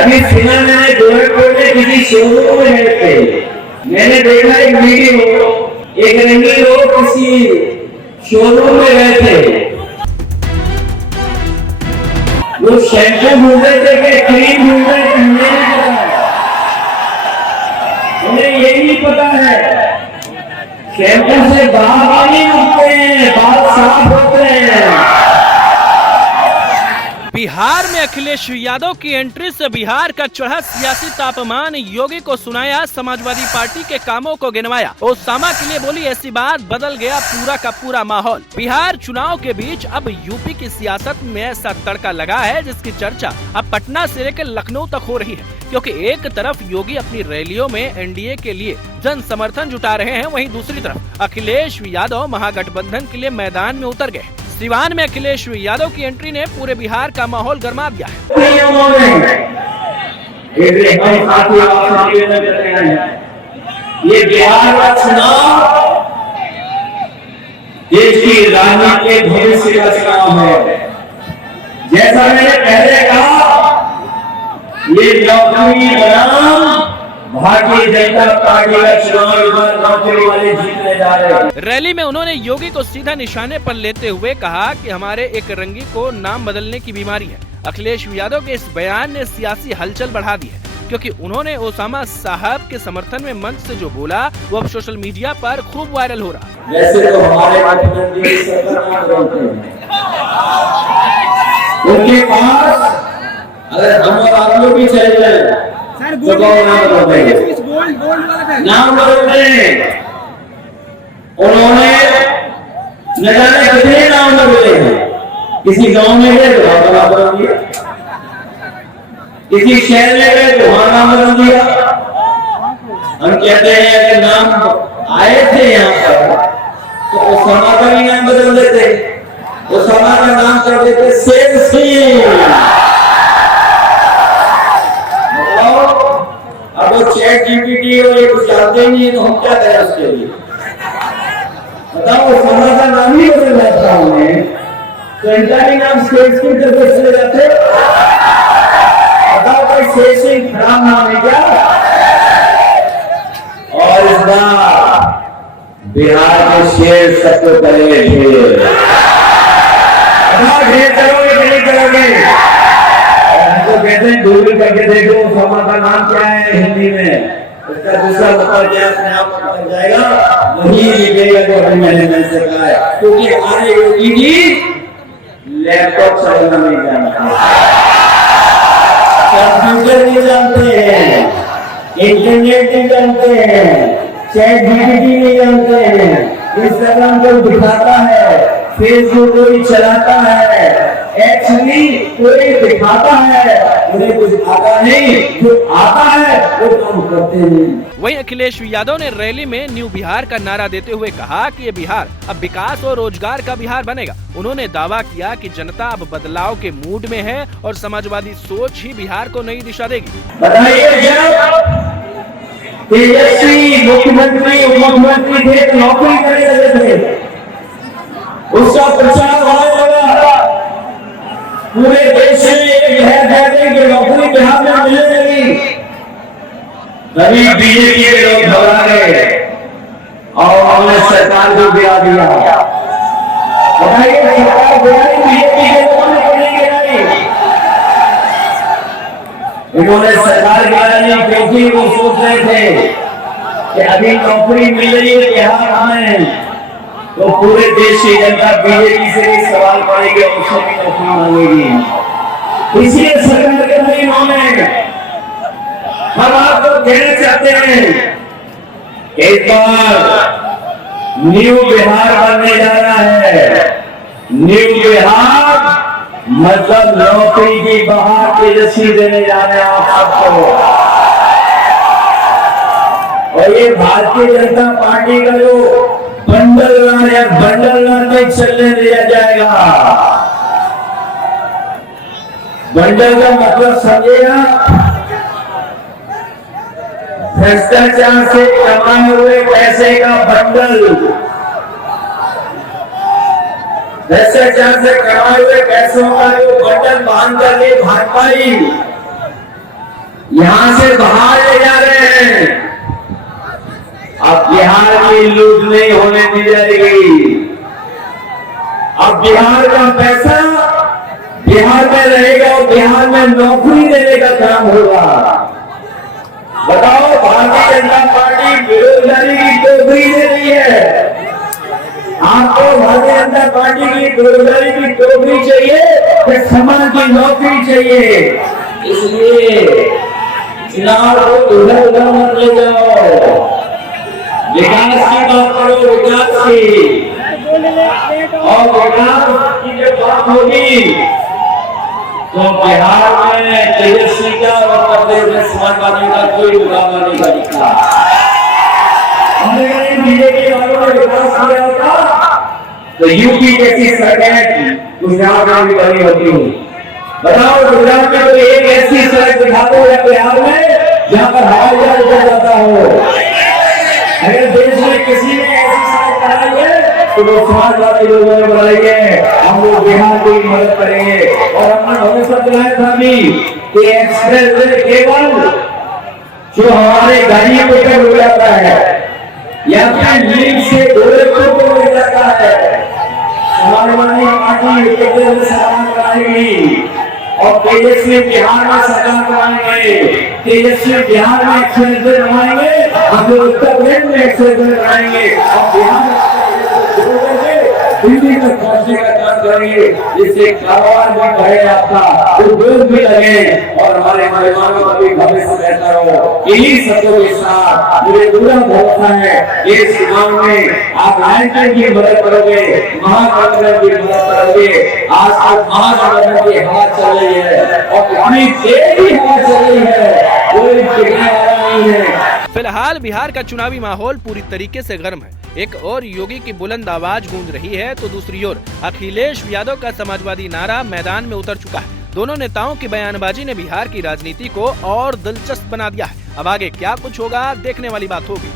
अभी सुना मैंने गोरखपुर में किसी शोरूम में गए थे, मैंने देखा एक वीडियो, एक रंगीन लोग किसी शोरूम में गए थे, वो शैम्पू ढूंढ रहे थे कि क्रीम ढूंढ रहे थे, उन्हें ये नहीं पता है शैम्पू से बाल नहीं उठते हैं, बाल साफ होते हैं। बिहार में अखिलेश यादव की एंट्री से बिहार का चढ़ा सियासी तापमान योगी को सुनाया, समाजवादी पार्टी के कामों को गिनवाया, ओसामा के लिए बोली ऐसी बात, बदल गया पूरा का पूरा माहौल। बिहार चुनाव के बीच अब यूपी की सियासत में ऐसा तड़का लगा है जिसकी चर्चा अब पटना से लेकर लखनऊ तक हो रही है, क्योंकि एक तरफ योगी अपनी रैलियों में एनडीए के लिए जन समर्थन जुटा रहे हैं, वहीं दूसरी तरफ अखिलेश यादव महागठबंधन के लिए मैदान में उतर गए। सिवान में अखिलेश यादव की एंट्री ने पूरे बिहार का माहौल गर्मा दिया है। ये बिहार का चुनाव देश की राजनीति के भविष्य का चुनाव है। जैसा मैंने पहले कहा, ये नौकरी बनाम भारतीय जनता पार्टी का चुनाव नौकरी वाले जीतने जा रहे हैं। रैली में उन्होंने योगी को सीधा निशाने पर लेते हुए कहा कि हमारे एक रंगी को नाम बदलने की बीमारी है। अखिलेश यादव के इस बयान ने सियासी हलचल बढ़ा दी है, क्योंकि उन्होंने ओसामा साहब के समर्थन में मंच से जो बोला वो अब सोशल मीडिया पर खूब वायरल हो रहा। वैसे तो हमारे उनके पास अगर हम और आप लोग भी चले जाए तो नाम बदलते, उन्होंने न जाने कितने नाम बदले हैं। किसी गांव में गए तो वहां नाम बदल दिया, किसी शहर में गए तो वहां नाम बदल दिया। हम कहते हैं कि नाम आए थे यहाँ पर तो ओसामा का भी नाम बदल देते, ओसामा का नाम कर देते शेर सिंह। अब वो चैट जीपीटी और ये कुछ जानते नहीं है तो हम क्या करें उसके लिए? बताओ, ओसामा का नाम ही बदल जाता उन्हें तो इनका भी नाम शेर सिंह करके चले जाते। बताओ कोई शेर सिंह खराब नाम है क्या? और इस बार बिहार के शेर सबसे पहले ढेर करोगे नहीं करोगे तो कहते हैं दूरी करके देखो ओसामा का नाम क्या है हिंदी में, उसका दूसरा मतलब क्या अपने आप पता लग जाएगा, वही लिखेगा जो अभी मैंने से कहा है। क्योंकि हमारे योगी जी लैपटॉप चलाना नहीं जानते, कंप्यूटर नहीं जानते हैं, इंटरनेट नहीं जानते हैं, चैट जीपीटी नहीं जानते हैं, इंस्टाग्राम को दिखाता है, फेसबुक को भी चलाता है, एक्चुअली कोई दिखाता है, उन्हें कुछ आता नहीं, जो आता है वो काम करते नहीं। वहीं अखिलेश यादव ने रैली में न्यू बिहार का नारा देते हुए कहा कि ये बिहार अब विकास और रोजगार का बिहार बनेगा। उन्होंने दावा किया कि जनता अब बदलाव के मूड में है और समाजवादी सोच ही बिहार को नई दिशा देगी। बताइए, जब तेजस्वी मुख्यमंत्री उप मुख्यमंत्री थे तो नौकरी करने लगे थे, उसका प्रचार होने लगा, पूरे देश में एक लहर फैली कि नौकरी बिहार में मिलने लगी। तभी बीजेपी के लोग घबरा गए और उन्होंने सरकार को गिरा दिया। बताइए, सरकार गिराई, बीजेपी के लोगों ने नहीं गिराई, इन्होंने सरकार गिराई क्योंकि वो सोच रहे थे कि अभी नौकरी मिल रही है बिहार में तो पूरे देश की जनता बीजेपी से भी सवाल करेगी और उससे भी नौकरी मांगेगी। इसलिए सरकार के महीनों में हम आपको कहना चाहते हैं, एक बार न्यू बिहार बनने जा रहा है। न्यू बिहार मतलब नौकरी की बहार तेजस्वी देने जा रहे हैं आप सबको। और ये भारतीय जनता पार्टी का जो बंडल या बंडल नहीं चलने दिया जाएगा। बंडल का मतलब समझेगा, भ्रष्टाचार से कमाए हुए पैसे का बंडल, भ्रष्टाचार से कमाए हुए पैसों का जो बंडल बांध कर ले भाजपाई यहां से बाहर ले जा रहे हैं। अब बिहार की लूट नहीं होने दी जाएगी। अब बिहार का पैसा बिहार में रहेगा और बिहार में नौकरी देने का काम होगा। बताओ, भारतीय जनता पार्टी बेरोजगारी की टोकरी दे रही है। आपको भारतीय जनता पार्टी की बेरोजगारी की टोकरी चाहिए कि समाज की नौकरी चाहिए? इसलिए चुनाव को उधर उधर मत ले जाओ। विकास की बात करो, विकास की। और विकास की जब बात होगी तो बिहार में तेजस्वी का और उत्तर प्रदेश में समाजवादी का कोई मुकाबला नहीं कर सकता। हमने बीजेपी वालों ने विकास किया होता तो यूपी जैसी सड़कें गुजरात में भी बनी होती हुई। बताओ, गुजरात में कोई एक ऐसी सड़क दिखा दो या बिहार में जहां पर हवाई जहाज उतर जाता हो। अगर देश में किसी ने ऐसी सड़क बनाई है तो वो समाजवादी लोगों ने बनाई है। हम लोग बिहार की मदद करेंगे और हमने भरोसा दिलाया था भी कि एक्सप्रेस वे केवल जो हमारे गाड़ियों पर हो जाता है या फिर लीग से गोरखपुर को हो जाता है, समाजवादी पार्टी सरकार बनाएगी और तेजस्वी बिहार में सरकार बनाएंगे। तेजस्वी बिहार में एक्सप्रेस वे बनाएंगे, हम लोग उत्तर प्रदेश में एक्सप्रेस वे बनाएंगे और बिहार में दिल्ली तक पहुंचने का काम करेंगे, जिससे कारोबार भी बढ़े, आपका उद्योग भी लगे और हमारे नौजवानों का भी भविष्य बेहतर हो। इन्हीं शब्दों के साथ मुझे पूरा भरोसा है कि इस चुनाव में आप लैंडर की मदद करोगे, महागठबंधन की मदद करोगे। आज तक महागठबंधन की हवा चल रही है और इतनी तेज हवा चल रही है, कोई टिकने वाला नहीं है। फिलहाल बिहार का चुनावी माहौल पूरी तरीके से गर्म है। एक और योगी की बुलंद आवाज गूंज रही है तो दूसरी ओर अखिलेश यादव का समाजवादी नारा मैदान में उतर चुका है। दोनों नेताओं की बयानबाजी ने बिहार की राजनीति को और दिलचस्प बना दिया है। अब आगे क्या कुछ होगा, देखने वाली बात होगी।